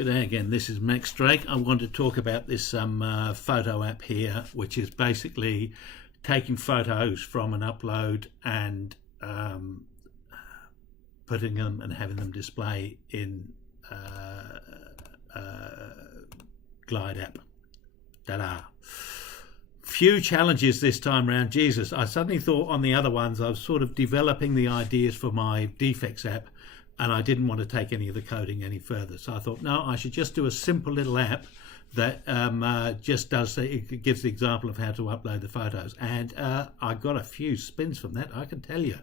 Good day again, this is Max Drake. I want to talk about this photo app here, which is basically taking photos from an upload and putting them and having them display in GlideApp. Ta-da! Few challenges this time around. Jesus, I suddenly thought on the other ones I was sort of developing the ideas for my defects app, and I didn't want to take any of the coding any further. So I thought, no, I should just do a simple little app that just does, it gives the example of how to upload the photos. And I got a few spins from that, I can tell you.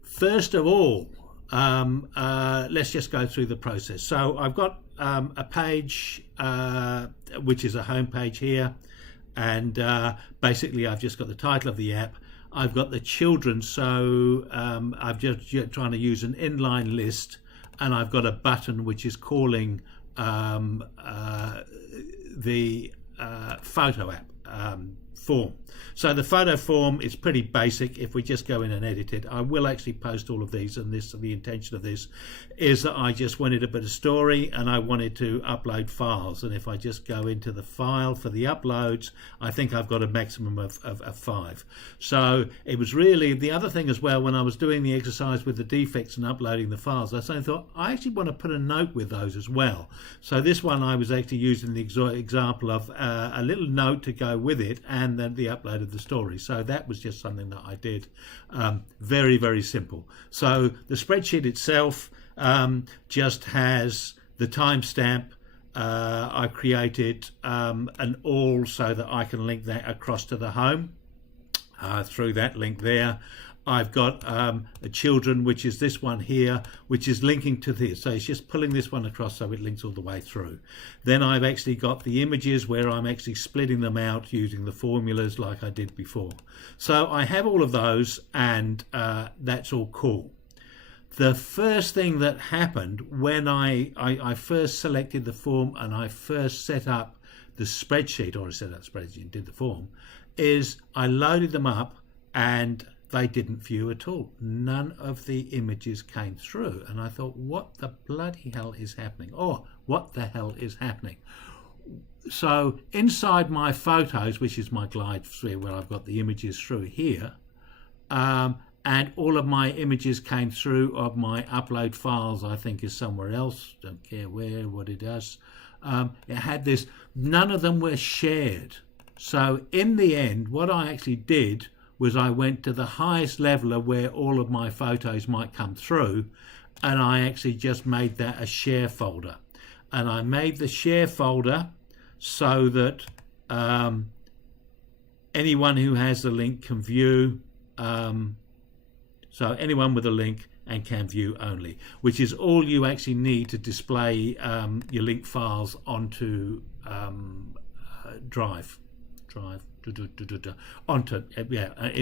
First of all, let's just go through the process. So I've got a page, which is a home page here. And basically I've just got the title of the app. I've got the children, so I'm just trying to use an inline list, and I've got a button which is calling the photo app form. So the photo form is pretty basic. If we just go in and edit it, I will actually post all of these, and the intention of this is that I just wanted a bit of story and I wanted to upload files. And if I just go into the file for the uploads, I think I've got a maximum of 5. So it was really the other thing as well, when I was doing the exercise with the defects and uploading the files, I suddenly thought I actually want to put a note with those as well. So this one I was actually using the example of a little note to go with it, and then the upload of the story. So that was just something that I did. Very, very simple. So the spreadsheet itself just has the timestamp. I created an all so that I can link that across to the home through that link there. I've got a children, which is this one here, which is linking to this. So it's just pulling this one across so it links all the way through. Then I've actually got the images where I'm actually splitting them out using the formulas like I did before. So I have all of those, and that's all cool. The first thing that happened when I first selected the form and I first set up the spreadsheet, or I set up the spreadsheet and did the form, is I loaded them up and they didn't view at all. None of the images came through, and I thought, what the bloody hell is happening? Or what the hell is happening? So inside my photos, which is my glide sphere where I've got the images through here, and all of my images came through of my upload files, I think is somewhere else, don't care where, what it does. It had this, none of them were shared. So in the end, what I actually did was I went to the highest level of where all of my photos might come through, and I actually just made that a share folder. And I made the share folder so that anyone who has the link can view, so anyone with a link and can view only, which is all you actually need to display your link files onto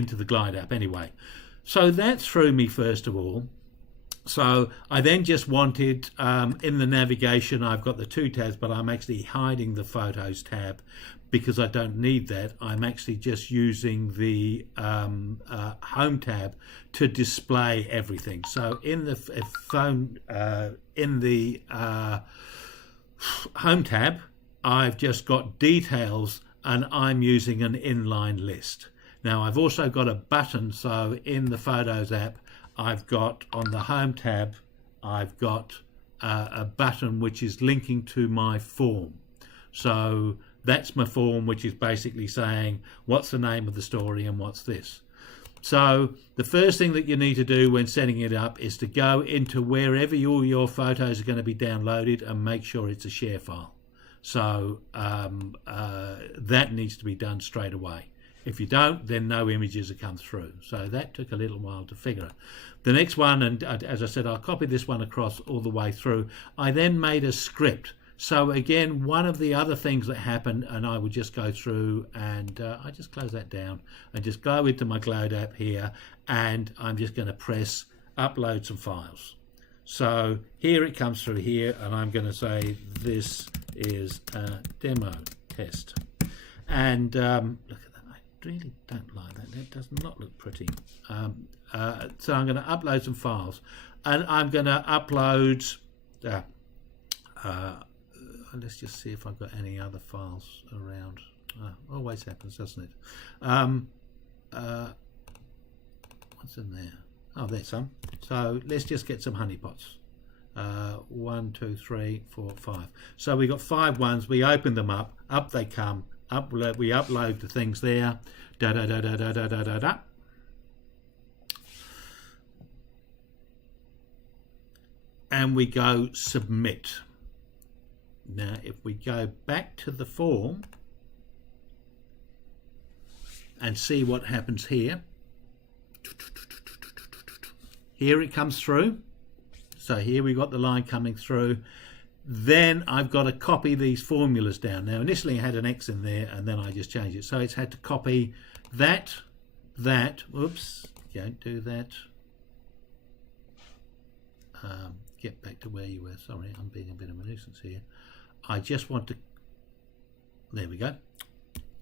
into the GlideApp anyway. So that threw me first of all. So I then just wanted, in the navigation, I've got the 2 tabs, but I'm actually hiding the Photos tab because I don't need that. I'm actually just using the Home tab to display everything. So in the Home tab, I've just got details, and I'm using an inline list. Now I've also got a button, so in the Photos app, I've got on the Home tab, I've got a button which is linking to my form. So that's my form, which is basically saying what's the name of the story and what's this. So the first thing that you need to do when setting it up is to go into wherever all your photos are going to be downloaded and make sure it's a share file. So that needs to be done straight away. If you don't, then no images will come through. So that took a little while to figure. The next one, and as I said, I'll copy this one across all the way through. I then made a script. So again, one of the other things that happened, and I would just go through and I just close that down and just go into my GlideApp here, and I'm just going to press upload some files. So here it comes through here, and I'm going to say this is a demo test. And look at that, I really don't like that. That does not look pretty. So I'm going to upload some files, and I'm going to upload let's just see if I've got any other files around. Always happens, doesn't it? What's in there? Oh, there's some. So let's just get some honeypots. 1, 2, 3, 4, 5. So we got 5 ones. We open them up. Up they come. We upload the things there. Da da da da da da da da da. And we go submit. Now, if we go back to the form and see what happens here. Here it comes through. So here we got the line coming through. Then I've got to copy these formulas down. Now initially I had an X in there and then I just changed it. So it's had to copy that, whoops, don't do that. Get back to where you were. Sorry, I'm being a bit of a nuisance here. I just want to, there we go.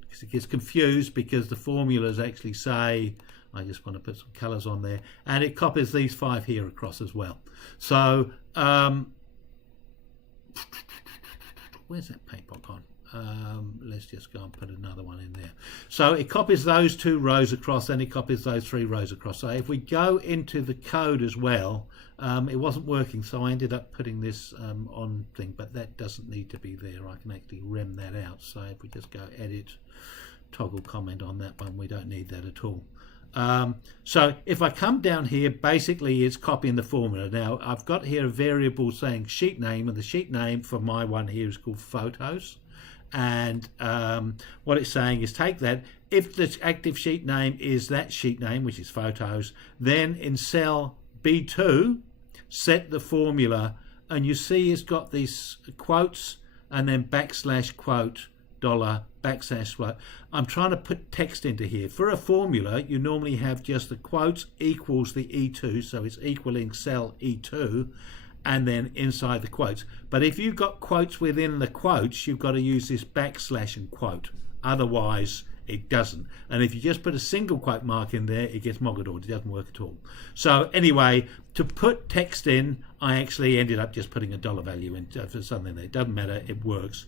Because it gets confused because the formulas actually say, I just want to put some colors on there, and it copies these 5 here across as well. So where's that paintbot gone? Let's just go and put another one in there. So it copies those 2 rows across, and it copies those 3 rows across. So if we go into the code as well, it wasn't working, so I ended up putting this on thing, but that doesn't need to be there. I can actually rem that out. So if we just go edit, toggle comment on that one, we don't need that at all. So if I come down here, basically it's copying the formula. Now I've got here a variable saying sheet name, and the sheet name for my one here is called photos. And what it's saying is take that. If the active sheet name is that sheet name, which is photos, then in cell B2, set the formula, and you see it's got these quotes and then backslash quote, dollar, backslash quote. I'm trying to put text into here. For a formula, you normally have just the quotes equals the E2, so it's equaling cell E2, and then inside the quotes. But if you've got quotes within the quotes, you've got to use this backslash and quote. Otherwise, it doesn't. And if you just put a single quote mark in there, it gets mogador. It doesn't work at all. So anyway, to put text in, I actually ended up just putting a dollar value in for something there. It doesn't matter, it works.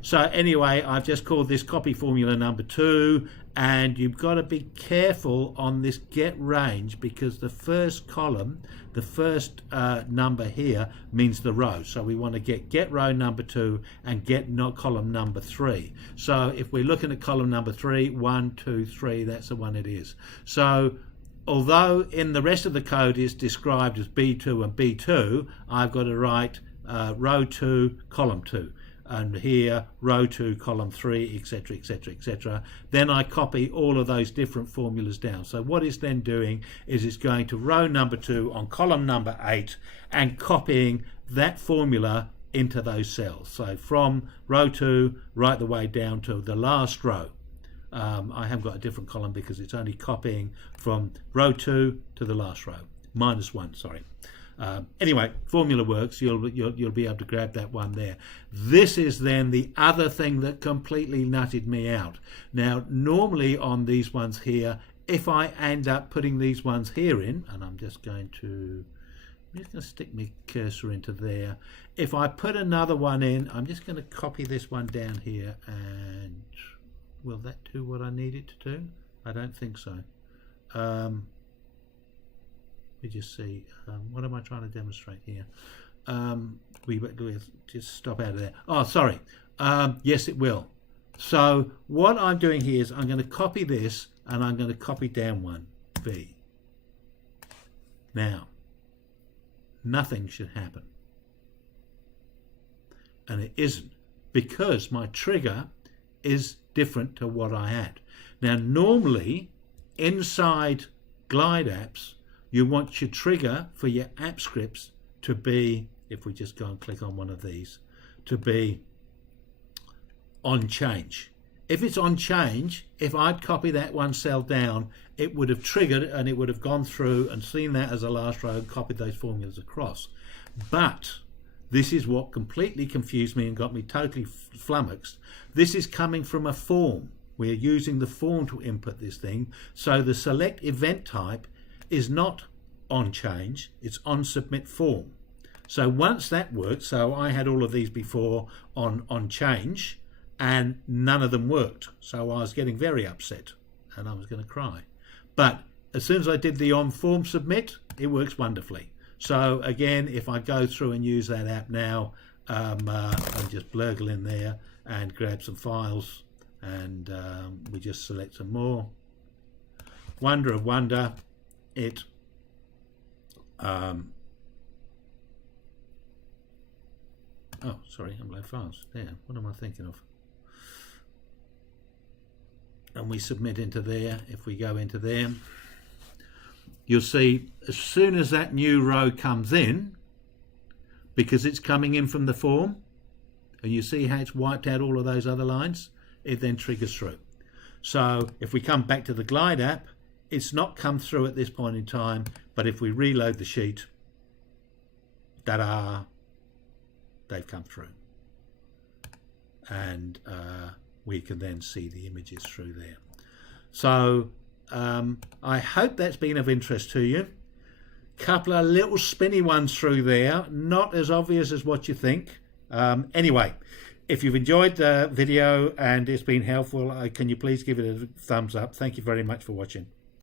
So anyway, I've just called this copy formula number 2, and you've got to be careful on this get range, because the first column, the first number here means the row. So we want to get row number 2 and get column number 3. So if we're looking at column number 3, 1, 2, 3, that's the one it is. So although in the rest of the code is described as B2 and B2, I've got to write row 2, column 2. And here row 2, column 3, etc, etc, etc. Then I copy all of those different formulas down. So what it's then doing is it's going to row number 2 on column number 8 and copying that formula into those cells. So from row 2 right the way down to the last row. I have got a different column because it's only copying from row 2 to the last row. -1, sorry. Anyway, formula works. You'll be able to grab that one there. This is then the other thing that completely nutted me out. Now, normally on these ones here, if I end up putting these ones here in, and I'm just going to stick my cursor into there. If I put another one in, I'm just going to copy this one down here, and will that do what I need it to do? I don't think so. We just see, what am I trying to demonstrate here? We'll just stop out of there. Oh, sorry. Yes, it will. So what I'm doing here is I'm going to copy this, and I'm going to copy down one, V. Now, nothing should happen. And it isn't, because my trigger is different to what I had. Now, normally, inside GlideApps, you want your trigger for your app scripts to be, if we just go and click on one of these, to be on change. If it's on change, if I'd copy that one cell down, it would have triggered and it would have gone through and seen that as a last row and copied those formulas across. But this is what completely confused me and got me totally flummoxed. This is coming from a form. We're using the form to input this thing. So the select event type is not on change, it's on submit form. So once that worked, so I had all of these before on change, and none of them worked. So I was getting very upset and I was going to cry. But as soon as I did the on form submit, it works wonderfully. So again, if I go through and use that app now, I'll just blurgle in there and grab some files, and we just select some more. Wonder of wonder, it oh, sorry, upload files. There, what am I thinking of? And we submit into there. If we go into there, you'll see as soon as that new row comes in, because it's coming in from the form, and you see how it's wiped out all of those other lines, it then triggers through. So if we come back to the GlideApp, it's not come through at this point in time, but if we reload the sheet, ta-da, they've come through. And we can then see the images through there. So I hope that's been of interest to you. Couple of little spinny ones through there, not as obvious as what you think. Anyway, if you've enjoyed the video and it's been helpful, can you please give it a thumbs up? Thank you very much for watching.